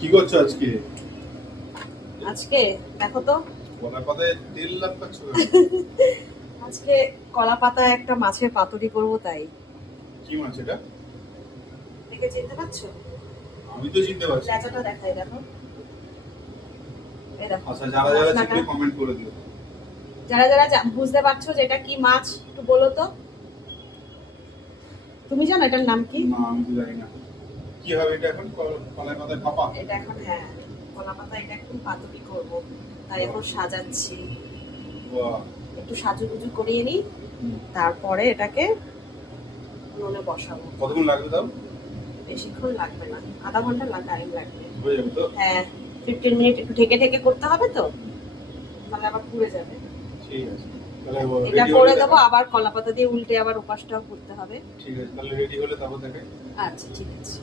কি করছো আজকে? আজকে দেখো তো, কলা পাতায় তেল লাগাচ্ছ কেন? আজকে কলা পাতায় একটা মাছের পাতুরি করব তাই। কি মাছ এটা? দেখে চিনতে পারছো? আমি তো চিনতে পারছি। লেজাটা দেখাই দেখো। এই দেখো আচ্ছা, যারা যারা মশলাটা। চিনবে কমেন্ট করে দিও। যারা যারা বুঝতে পারছো যে এটা কি মাছ একটু বলো তো। তুমি জানো এটার নাম কি? না, আমি তো জানি না। কি হবে এটা এখন? কলাই পাতায় ভাপা? এটা এখন হ্যাঁ, কলা পাতা এটা এখন পাতুরি করব, তাই এখন সাজাচ্ছি। বাহ। একটু সাজুগুজু করিয়ে নিই, তারপরে এটাকে নুনে বসাবো। কতক্ষণ লাগবে তাও? বেশিক্ষণ লাগবে না, আধা ঘন্টা টাইম লাগবে। হয়ে যাবে তো? হ্যাঁ, 15 মিনিট একটু ঢেকে ঢেকে করতে হবে তো, তাহলে আবার পুড়ে যাবে। ঠিক আছে, তাহলে এটা রেডি করে হলে দেবো, দেখো। আবার কলা পাতা দিয়ে উল্টে আবার ওপাশটাও করতে হবে। ঠিক আছে, তাহলে রেডি হলে তারপর দেখাই। আচ্ছা ঠিক আছে।